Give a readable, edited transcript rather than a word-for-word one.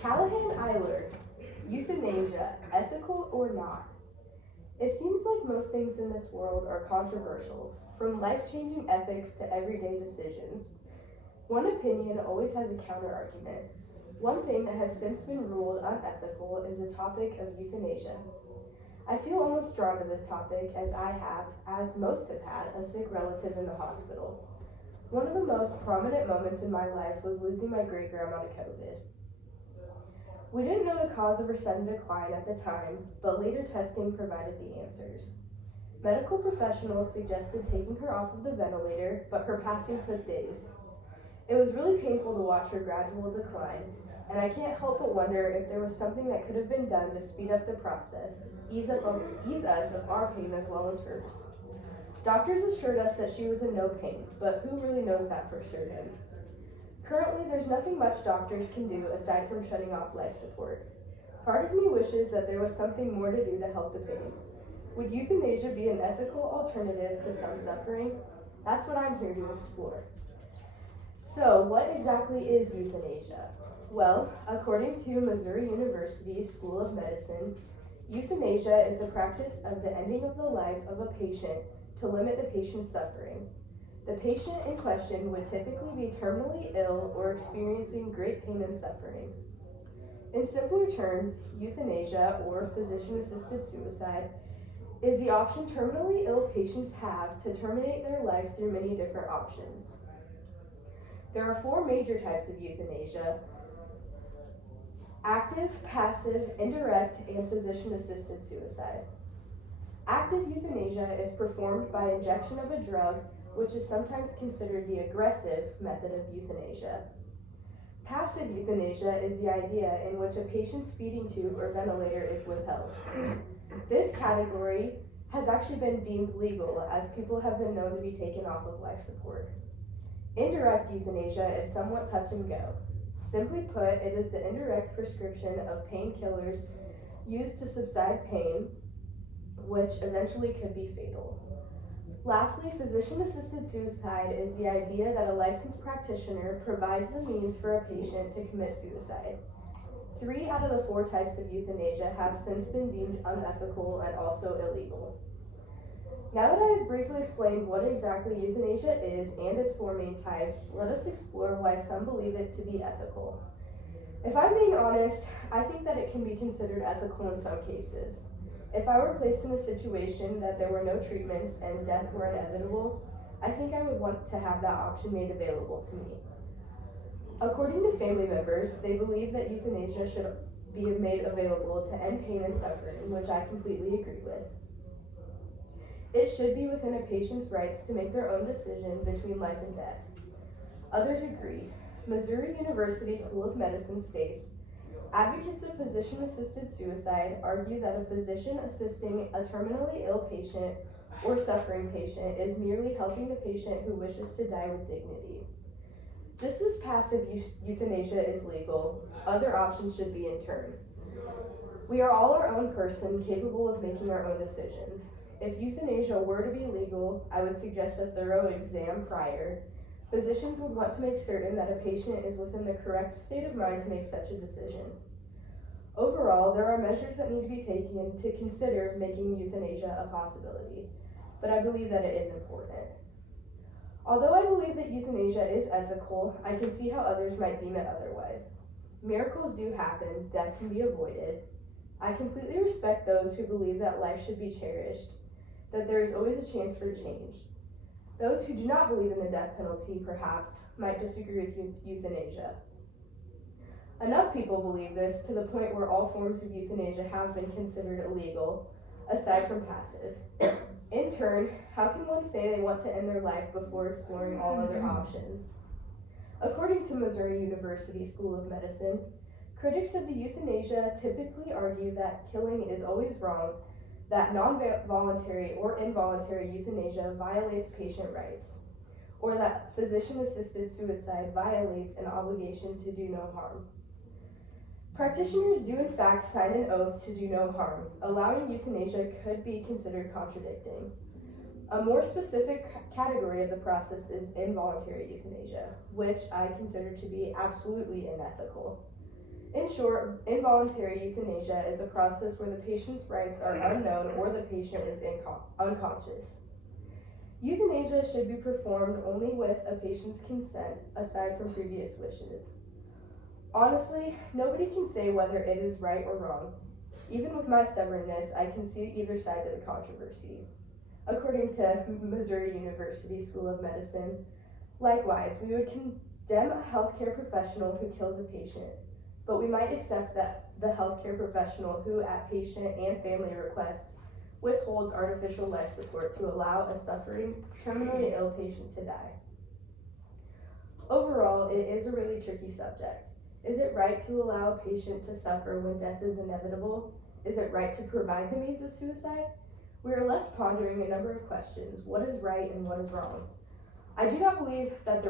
Callahan-Eiler, euthanasia, ethical or not? It seems like most things in this world are controversial, from life-changing ethics to everyday decisions. One opinion always has a counter-argument. One thing that has since been ruled unethical is the topic of euthanasia. I feel almost drawn to this topic as I have, as most have had, a sick relative in the hospital. One of the most prominent moments in my life was losing my great-grandma to COVID. We didn't know the cause of her sudden decline at the time, but later testing provided the answers. Medical professionals suggested taking her off of the ventilator, but her passing took days. It was really painful to watch her gradual decline, and I can't help but wonder if there was something that could have been done to speed up the process, ease us of our pain as well as hers. Doctors assured us that she was in no pain, but who really knows that for certain? Currently, there's nothing much doctors can do aside from shutting off life support. Part of me wishes that there was something more to do to help the pain. Would euthanasia be an ethical alternative to some suffering? That's what I'm here to explore. So, what exactly is euthanasia? Well, according to Missouri University School of Medicine, euthanasia is the practice of the ending of the life of a patient to limit the patient's suffering. The patient in question would typically be terminally ill or experiencing great pain and suffering. In simpler terms, euthanasia, or physician-assisted suicide, is the option terminally ill patients have to terminate their life through many different options. There are 4 major types of euthanasia: active, passive, indirect, and physician-assisted suicide. Active euthanasia is performed by injection of a drug, which is sometimes considered the aggressive method of euthanasia. Passive euthanasia is the idea in which a patient's feeding tube or ventilator is withheld. This category has actually been deemed legal, as people have been known to be taken off of life support. Indirect euthanasia is somewhat touch and go. Simply put, it is the indirect prescription of painkillers used to subside pain, which eventually could be fatal. Lastly, physician-assisted suicide is the idea that a licensed practitioner provides the means for a patient to commit suicide. 3 out of the 4 types of euthanasia have since been deemed unethical and also illegal. Now that I have briefly explained what exactly euthanasia is and its 4 main types, let us explore why some believe it to be ethical. If I'm being honest, I think that it can be considered ethical in some cases. If I were placed in a situation that there were no treatments and death were inevitable, I think I would want to have that option made available to me. According to family members, they believe that euthanasia should be made available to end pain and suffering, which I completely agree with. It should be within a patient's rights to make their own decision between life and death. Others agree. Missouri University School of Medicine states, advocates of physician-assisted suicide argue that a physician assisting a terminally ill patient or suffering patient is merely helping the patient who wishes to die with dignity. Just as passive euthanasia is legal, other options should be in turn. We are all our own person, capable of making our own decisions. If euthanasia were to be legal, I would suggest a thorough exam prior. Physicians would want to make certain that a patient is within the correct state of mind to make such a decision. Overall, there are measures that need to be taken to consider making euthanasia a possibility, but I believe that it is important. Although I believe that euthanasia is ethical, I can see how others might deem it otherwise. Miracles do happen, death can be avoided. I completely respect those who believe that life should be cherished, that there is always a chance for change. Those who do not believe in the death penalty, perhaps, might disagree with euthanasia. Enough people believe this to the point where all forms of euthanasia have been considered illegal, aside from passive. In turn, how can one say they want to end their life before exploring all other options? According to Missouri University School of Medicine, critics of the euthanasia typically argue that killing is always wrong, that non-voluntary or involuntary euthanasia violates patient rights, or that physician-assisted suicide violates an obligation to do no harm. Practitioners do in fact sign an oath to do no harm. Allowing euthanasia could be considered contradicting. A more specific category of the process is involuntary euthanasia, which I consider to be absolutely unethical. In short, involuntary euthanasia is a process where the patient's rights are unknown or the patient is unconscious. Euthanasia should be performed only with a patient's consent, aside from previous wishes. Honestly, nobody can say whether it is right or wrong. Even with my stubbornness, I can see either side of the controversy. According to Missouri University School of Medicine, likewise, we would condemn a healthcare professional who kills a patient, but we might accept that the healthcare professional who, at patient and family request, withholds artificial life support to allow a suffering, terminally ill patient to die. Overall, it is a really tricky subject. Is it right to allow a patient to suffer when death is inevitable? Is it right to provide the means of suicide? We are left pondering a number of questions. What is right and what is wrong? I do not believe that the